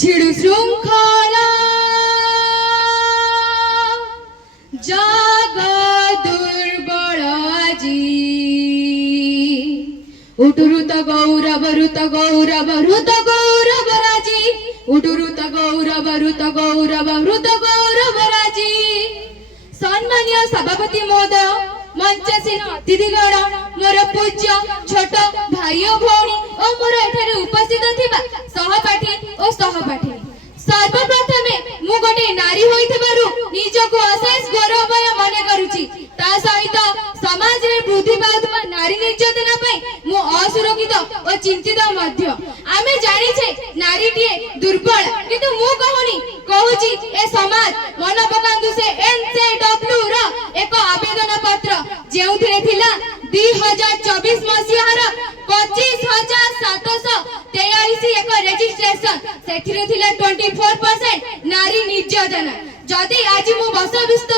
छिड़ु श्रृंखला जाग दुर्बल जी उठुरुत गौरव रुत गौरव रुत गौरव राजी उठुरुत गौरव रुत गौरव रुत गौरव राजी सम्मानीय सभापति महोदय मंचासीन अतिथिगण मोर पूज्य छोट भाई और भौणी और मोर एठारे उपस्थित थिबा सहपाठी और सहपाठी सर्वप्रथमे मु गोटे नारी होइथिबारु निजको अशेष गौरवमय माने करूची ता सहित समाज रे वृद्धि पाउथबा नारी निर्यातना पई मु असुरक्षित और चिंतित मध्य आमे जानि छे नारीटिए दुर्बल किंतु मु कहूची ए समाज मन पकांदु से एनसीडब्ल्यू रा एक आवेदन पत्र जेउथिरे थिला 2024 मसिहार 25,743 एक रजिस्ट्रेशन सेथिरे थिला 24% नारी निर्यातना जदि आज मु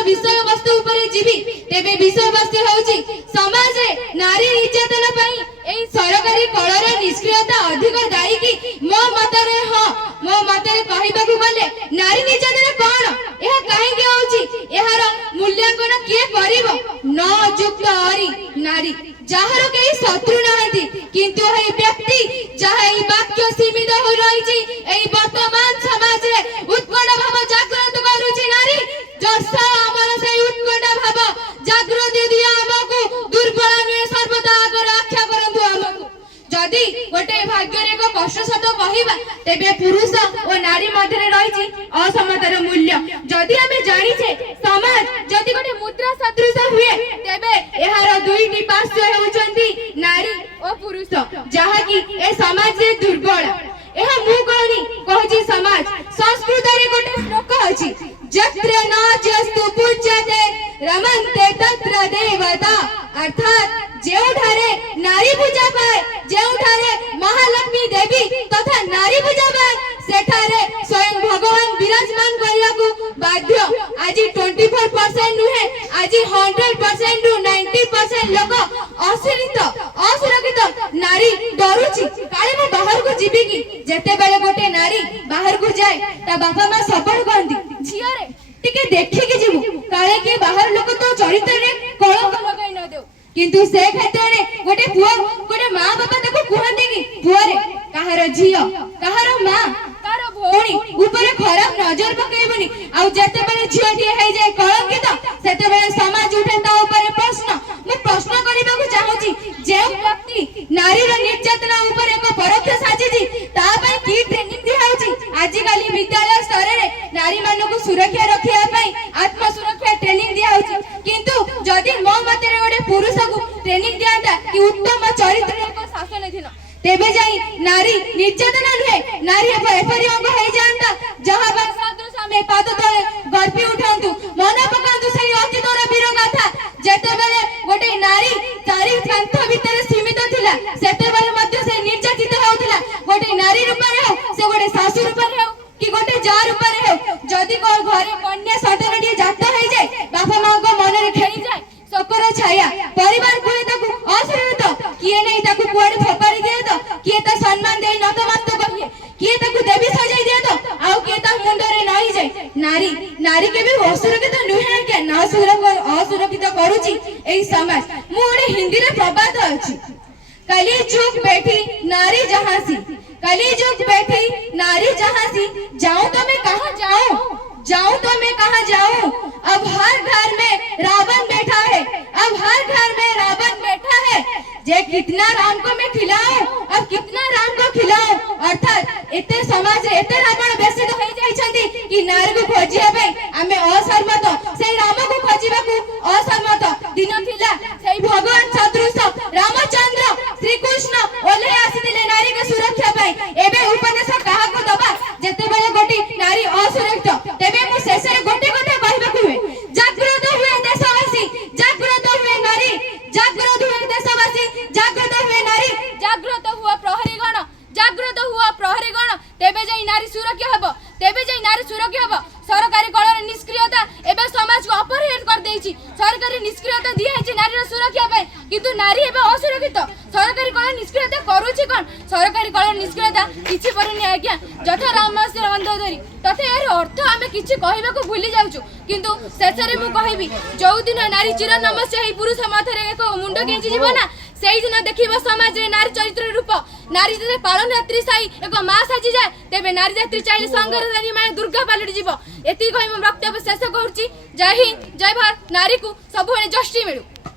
विषय वस्तु उपरे जीवी तेबे विषय वस्तु होउची समाज रे नारी निर्यातना पई एई सरकारी कळर निष्क्रियता अधिक दायी कि मो मतरे मो मतरे कहिबाकू गले नारी निर्यातना कोन एहा काहे के होउची एहार मूल्यांकन किए करिवो न युक्त हरि नारी जाहर केही शत्रु नाहंती किंतु हे व्यक्ति जहा ई वाक्य सीमित हो रही छी एई वर्तमान समाज रे उत्कट भाव जागृत करूची नारी जसा हमर से उत्कट भाव जागृत दिया हमकु दुर्बल नुहे सर्वदा आगर आख्या करंतु हमकु जदि गोटे भाग्य रे को कष्ट सत कहिबा तेबे पुरुष और नारी मध्य रे रही छी असमतार मूल्य जदि हमें जानि छे समाज जदि गोटे मुद्रा सदृश हुए तेबे एहार दुईटी पार्श्व हेउचंती नारी और पुरुष जहा कि ए समाज रे दुर्बल एहा मु कहूची समाज संस्कृत रे गोटे श्लोक अछि जत्र नाज्यस्तु पूज्यते रमन्ते तत्र देवता अर्थात जेउठारे नारी पूजा पाए जेउठारे महालक्ष्मी देवी तथा नारी पूजा पाए सेठारे स्वयं भगवान विराजमान करियाकू बाध्य आज 24% नुहे आज 100% रु 90% लोक असुरक्षित नारी डरुची काले मैं बाहर को जीवी की जेते बेले गोटे नारी बाहर को जाए ता बापा मां सबड़ कहंती झियो रे टिके देखि के जीवु काले के बाहर लोक तो चरित्र रे कलंक लगाई न देउ किंतु से क्षेत्र रे गोटे पुओ गोटे मां बापा ताको कहंती कि पुओ रे काहार झियो काहार मां कार भौणी ऊपर खराब नजर पकेबनी आ जेते बेले झियो टी हे जाय कलंकित सेते बेले समाज उठे ता ऊपर प्रश्न मैं प्रश्न करबाकू चाहूची जे व्यक्ति नारी रो निर्यातना ऊपर एक परोक्ष साजिजी ता पई की ट्रेनिंग दिहाउची आजि काली विद्यालय स्तर रे नारी मानको सुरक्षा रखिया पई आत्म सुरक्षा ट्रेनिंग दिहाउची किंतु जदि मो मते रे गोटे पुरुष को ट्रेनिंग दियाता कि उत्तम चरित्र एक शासन दिन तेबे जाई नारी निर्यातना नुहे नारी एपरी अंग हे जानता जहां बा सदृश में पाद तले गर्पी उठांतु मन पकांतु सही अतीतर वीर गाथा जेते बेले गोटे नारी चारि कांथ भीतर सीमित थिला सेते बेले मध्य से निर्यातित होउथिला गोटे नारी रूप रे हो से गोटे सासु रूप रे हो कि गोटे जा रूप रे हो जदि को घरे कन्या सन्तानटी जात हे जाय बापा मां को मन रे खेली जाय शोकर छाया परिवार को ताकू असुरक्षित किए नहीं ताकू कुआडे फपारी दे तो किए ता सम्मान दे नतमस्तक कहिए किए ताकू देवी सजाई दे तो आउ किए ता मुंड रे नहीं जाय नारी नारी के भी असुरक्षित नुहे के ना असुरक्षित करूची एई समाज मु ओडे हिंदी रे प्रबाद अछि कली जुग बैठी नारी जहां सी कली जुग बैठी नारी जहां सी जाऊं तो मैं कहां जाऊं तो मैं कहां जाऊं अब हर घर में रावण बैठा है अब हर घर में रावण बैठा है जे कितना राम को मैं खिलाऊं अब कितना राम को खिलाऊं अर्थात एते समाज रे एते रावण बेसित होई जाई छथि कि नारी को खोजिया पे हमें असहमत से राम को खोजिबा को असहमत दिन थिला सेई भगवान सदृश रामचंद्र श्री कृष्ण ओले आसीले नारी के सुरक्षा पाई एबे उपदेश काहा को दबा जेते बेले गोटी नारी असुरक्षित तेबे मु शेषे गोटी कथा कहबा हुए जागृत हुए देशवासी जागृत हुए नारी जागृत हुए देशवासी जागृत हुए नारी जागृत हुआ प्रहरीगण तेबे जाई नारी सुरक्षा हबो सरकारी कलर निष्क्रियता एवं समाज को अपहरण कर देछि सरकारी निष्क्रियता दिया है नारी सुरक्षा पे किंतु नारी एवं असुरक्षित सरकारी कलर निष्क्रियता करूछि कोन सरकारी कलर निष्क्रियता किछि परनी आज्ञा जथा रामस्य बंध धरी तथे यार अर्थ आमे किछि कहबा को भूली जाउछु किंतु शेषरे मु कहबी जो दिन नारी चिर नमस्य हे पुरुष माथरे एक मुंड गेंजी जीव ना सेई दिन देखिबो समाज रे नारी चरित्र रूप नारी जते पालन यात्री साई एक मां साजी जाय तेबे नारी यात्री चाइले संघरधानी माय दुर्गा पालटी जीव एति कहि म वक्तव्य शेष करूची जय हिंद जय भारत नारी को सब जस्टिस मिलू।